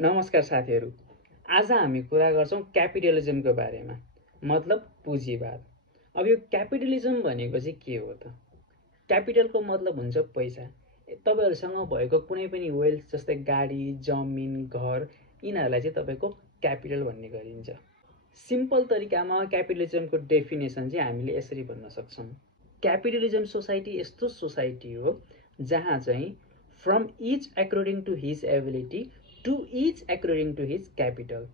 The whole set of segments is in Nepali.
नमस्कार साथीहरू। आज हामी कुरा गर्छौं क्यापिटलिजमको बारेमा, मतलब पुँजीवाद। अब यो क्यापिटलिजम भनेको चाहिँ के हो त? क्यापिटलको मतलब हुन्छ पैसा। तपाईहरुसँग भएको कुनै पनि वेल्थ जस्तै गाडी, जमिन, घर यिनीहरूलाई चाहिँ तपाईको क्यापिटल भन्ने गरिन्छ। सिम्पल तरिकामा क्यापिटलिजमको डेफिनेसन चाहिँ हामीले यसरी भन्न सक्छौं। क्यापिटलिजम सोसाइटी यस्तो सोसाइटी हो जहाँ चाहिँ from each according to his ability to each according to his capital.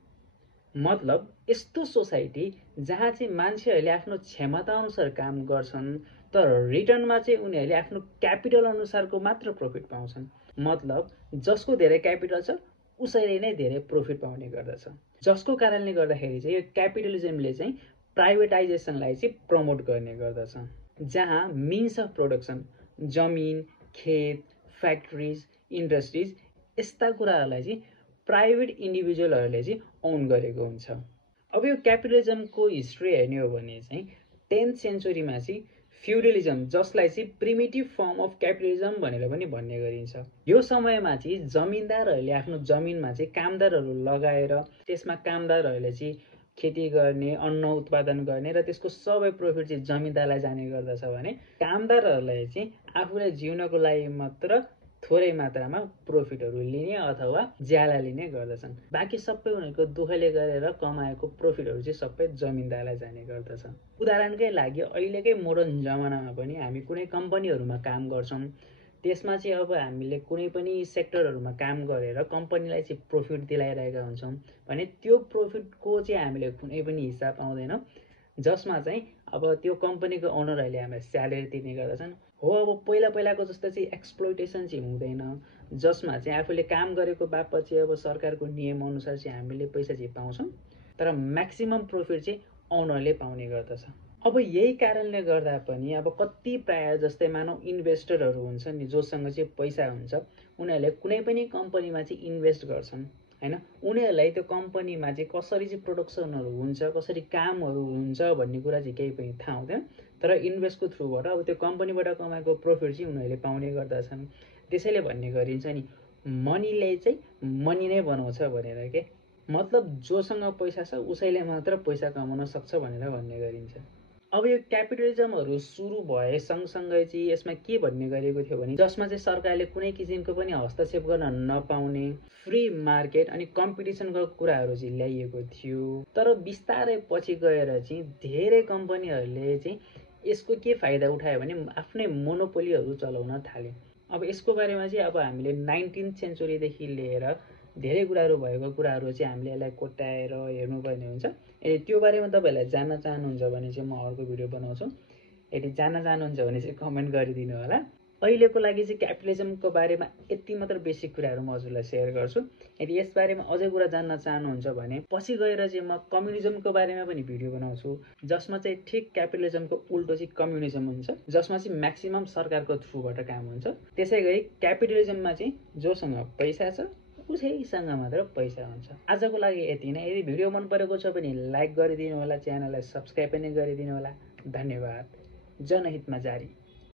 मतलब यस्तो सोसाइटी जहाँ चाहिँ मान्छेहरूले आफ्नो क्षमता अनुसार काम गर्छन्, तर रिटर्नमा चाहिँ उनीहरूले आफ्नो क्यापिटल अनुसारको मात्र प्रफिट पाउँछन्। मतलब जसको धेरै क्यापिटल छ उसैले नै धेरै प्रफिट पाउने गर्दछ। जसको कारणले गर्दाखेरि चाहिँ यो क्यापिटलिजमले चाहिँ प्राइभेटाइजेसनलाई चाहिँ प्रमोट गर्ने गर्दछ, जहाँ मिन्स अफ प्रोडक्सन, जमिन, खेत, फ्याक्ट्रिज, इन्डस्ट्रिज यस्ता कुराहरूलाई चाहिँ प्राइभेट इन्डिभिजुअलहरूले चाहिँ ओन गरेको हुन्छ। अब यो क्यापिटलिजमको हिस्ट्री हेर्ने हो भने चाहिँ 10th सेन्चुरीमा चाहिँ फ्युडलिजम, जसलाई चाहिँ प्रिमिटिभ फर्म अफ क्यापिटलिजम भनेर पनि भन्ने गरिन्छ, यो समयमा चाहिँ जमिनदारहरूले आफ्नो जमिनमा चाहिँ कामदारहरू लगाएर त्यसमा कामदारहरूले चाहिँ खेती गर्ने, अन्न उत्पादन गर्ने र त्यसको सबै प्रफिट चाहिँ जमिनदारलाई जाने गर्दछ भने कामदारहरूलाई चाहिँ आफूलाई जिउनको लागि मात्र थोरै मात्रामा प्रफिटहरू लिने अथवा ज्याला लिने गर्दछन्। बाँकी सबै उनीहरूको दुःखले गरेर कमाएको प्रफिटहरू चाहिँ सबै जमिनदारलाई जाने गर्दछ। उदाहरणकै लागि अहिलेकै मोडर्न जमानामा पनि हामी कुनै कम्पनीहरूमा काम गर्छौँ, त्यसमा चाहिँ अब हामीले कुनै पनि सेक्टरहरूमा काम गरेर कम्पनीलाई चाहिँ प्रफिट दिलाइरहेका हुन्छौँ भने त्यो प्रफिटको चाहिँ हामीले कुनै पनि हिसाब आउँदैन, जसमा चाहिँ अब त्यो कम्पनीको ओनरहरूले हामीलाई स्यालेरी दिने गर्दछन्। हो, अब पहिलाको जस्तो चाहिँ एक्सप्लोइटेसन चाहिँ हुँदैन, जसमा चाहिँ आफूले काम गरेको बापत चाहिँ अब सरकारको नियम अनुसार चाहिँ हामीले पैसा चाहिँ पाउँछौँ, तर म्याक्सिमम प्रफिट चाहिँ ओनरले पाउने गर्दछ। अब यही कारणले गर्दा पनि अब कति प्राय जस्तै मानव इन्भेस्टरहरू हुन्छ नि, जोसँग चाहिँ पैसा हुन्छ, उनीहरूले कुनै पनि कम्पनीमा चाहिँ इन्भेस्ट गर्छन् हैन। उनीहरूलाई त्यो कम्पनीमा चाहिँ कसरी चाहिँ प्रोडक्सनहरू हुन्छ, कसरी कामहरू हुन्छ भन्ने कुरा चाहिँ केही पनि थाहा हुँदैन, तर इन्भेस्टको थ्रुबाट अब त्यो कम्पनीबाट कमाएको प्रफिट चाहिँ उनीहरूले पाउने गर्दछन्। त्यसैले भन्ने गरिन्छ नि, मनीले चाहिँ मनी नै बनाउँछ भनेर के, मतलब जोसँग पैसा छ उसैले मात्र पैसा कमाउन सक्छ भनेर भन्ने गरिन्छ। अब यो क्यापिटलिजमहरू सुरु भए सँगसँगै चाहिँ यसमा के भन्ने गरेको थियो भने, जसमा चाहिँ सरकारले कुनै किसिमको पनि हस्तक्षेप गर्न नपाउने फ्री मार्केट अनि कम्पिटिसनको कुराहरू चाहिँ ल्याइएको थियो। तर बिस्तारै पछि गएर चाहिँ धेरै कम्पनीहरूले चाहिँ यसको के फाइदा उठायो भने आफ्नै मोनोपोलीहरू चलाउन थाले। अब यसको बारेमा चाहिँ अब हामीले 19th सेन्चुरीदेखि लिएर धेरै कुराहरू भएको कुराहरू चाहिँ हामीले यसलाई कोट्याएर हेर्नुपर्ने हुन्छ। यदि त्यो बारेमा तपाईँहरूलाई जान्न चाहनुहुन्छ भने चाहिँ म अर्को भिडियो बनाउँछु। यदि जान्न चाहनुहुन्छ भने चाहिँ कमेन्ट गरिदिनु होला। अहिलेको लागि चाहिँ क्यापिटलिजमको बारेमा यति मात्र बेसिक कुराहरू म हजुरलाई सेयर गर्छु। यदि यस बारेमा अझै कुरा जान्न चाहनुहुन्छ भने पछि गएर चाहिँ म कम्युनिजमको बारेमा पनि भिडियो बनाउँछु, जसमा चाहिँ ठिक क्यापिटलिजमको उल्टो चाहिँ कम्युनिजम हुन्छ, जसमा चाहिँ म्याक्सिमम सरकारको थ्रुबाट काम हुन्छ। त्यसै गरी क्यापिटलिजममा चाहिँ जोसँग पैसा छ उसैसँग मात्र पैसा हुन्छ। आजको लागि यति नै। यदि भिडियो मन परेको छ भने लाइक गरिदिनु होला, च्यानललाई सब्स्क्राइब पनि गरिदिनु होला। धन्यवाद। जनहितमा जारी।